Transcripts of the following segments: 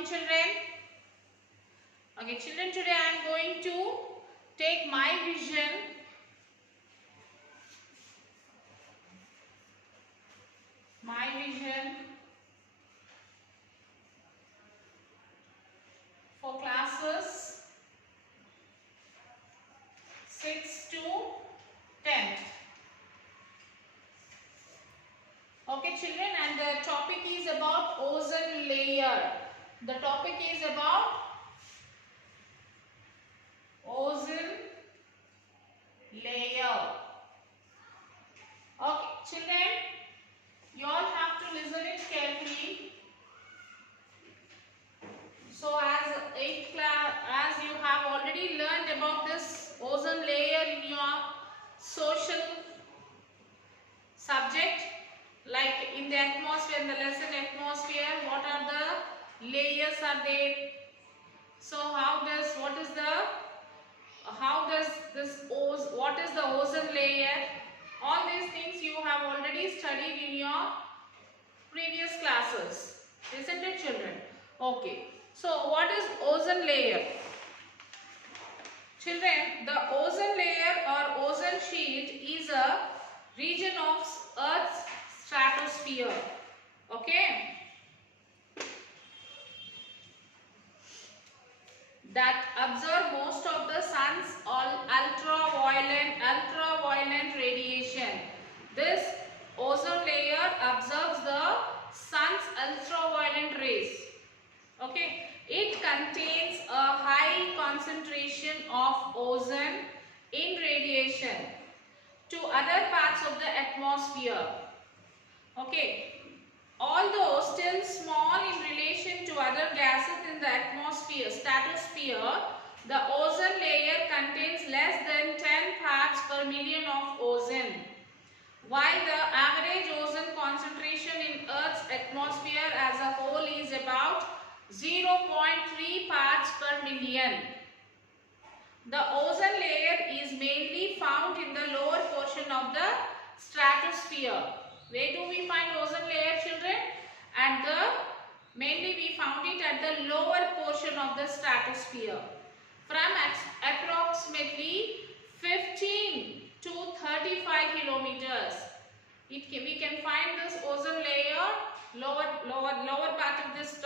morning, children. Okay, children, today I am going to take my vision for classes 6 to 10. Okay, children, and the topic is about ozone layer. The topic is about ozone layer. Okay, children, you all have to listen it carefully. So as you have already learned about this ozone layer in your social subject, like in the atmosphere, in the lesson atmosphere, what are the layers are there? So what is the ozone layer? All these things you have already studied in your previous classes, isn't it, children? Okay. So what is ozone layer? Children, the ozone layer or ozone sheet is a region of Earth's stratosphere. Okay? That absorb most of the sun's ultraviolet radiation. This ozone layer absorbs the sun's ultraviolet rays. Okay, it contains a high concentration of ozone in radiation to other parts of the atmosphere. Okay, although still small in relation to other gases in the stratosphere, the ozone layer contains less than 10 parts per million of ozone. While the average ozone concentration in Earth's atmosphere as a whole is about 0.3 parts per million. The ozone layer is mainly found in the lower portion of the stratosphere. Where do we find ozone layer, children? Mainly we found it at the lower portion of the stratosphere. From approximately 15 to 35 kilometers. We can find this ozone layer lower part of this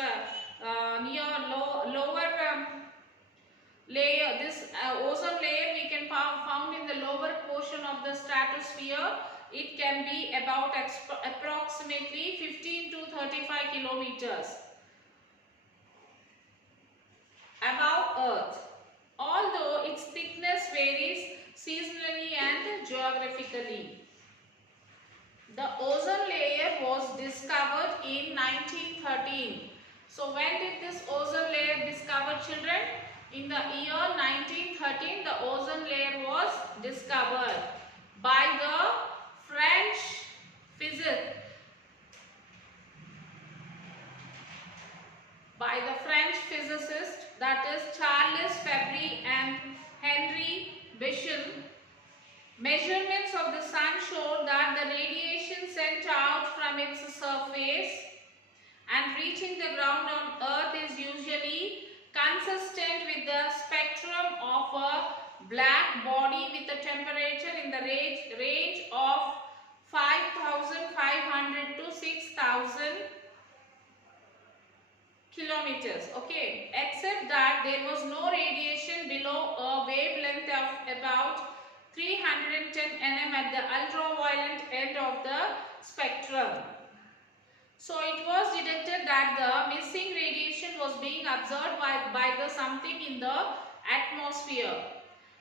layer. This ozone layer we can found in the lower portion of the stratosphere. It can be about approximately 15 to 35 kilometers above Earth, although its thickness varies seasonally and geographically. The ozone layer was discovered in 1913. So when did this ozone layer discovered, children? In the year 1913, the ozone layer was discovered by the French physicists, that is Charles Fabry and Henry Becquerel. Measurements of the sun showed that the radiation sent out from its surface and reaching the ground on Earth is usually consistent with the spectrum of a black body with a temperature in the range of 5,500 to 6,000 kilometers. Okay, except that there was no radiation below a wavelength of about 310 nm at the ultraviolet end of the spectrum. So it was detected that the missing radiation was being absorbed by the something in the atmosphere.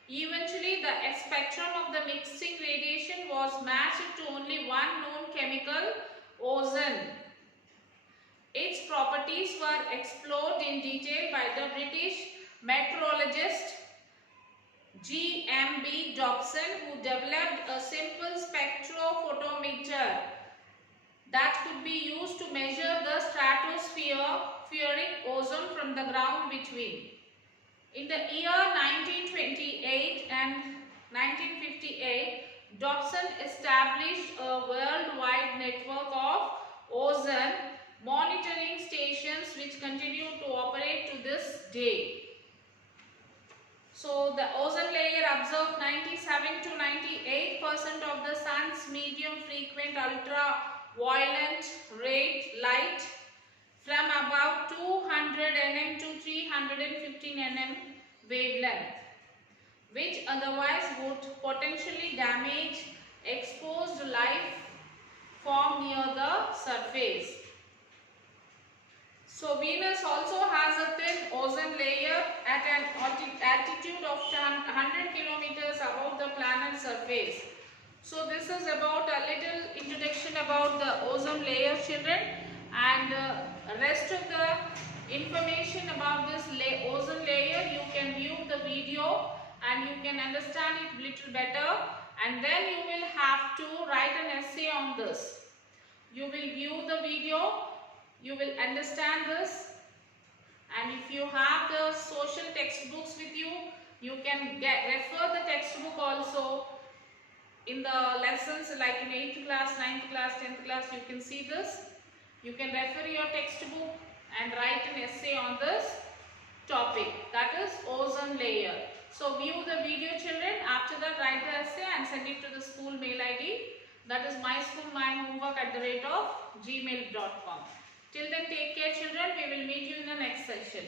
Eventually the spectrum of the missing radiation was matched to only one known chemical, ozone. Its properties were explored in detail by the British meteorologist G.M.B. Dobson, who developed a simple spectrophotometer that could be used to measure the stratospheric ozone from the ground between. In the year 1928 and 1958, Dobson established a worldwide network of ozone monitoring stations which continue to operate day. So the ozone layer absorbs 97 to 98% of the sun's medium frequent ultraviolet light from about 200 nm to 315 nm wavelength, which otherwise would potentially damage exposed life form near the surface. So Venus also has a thin ozone layer at an altitude of 100 kilometers above the planet's surface. So this is about a little introduction about the ozone layer, children, and rest of the information about this ozone layer you can view the video and you can understand it little better, and then you will have to write an essay on this. You will view the video, you will understand this, and if you have the social textbooks with you, you can refer the textbook also in the lessons, like in 8th class, 9th class, 10th class, you can see this. You can refer your textbook and write an essay on this topic, that is ozone layer. So view the video, children. After that, write the essay and send it to the school mail ID, that is myschoolmyhomework@gmail.com. Till then, take care, children. We will meet you in the next session.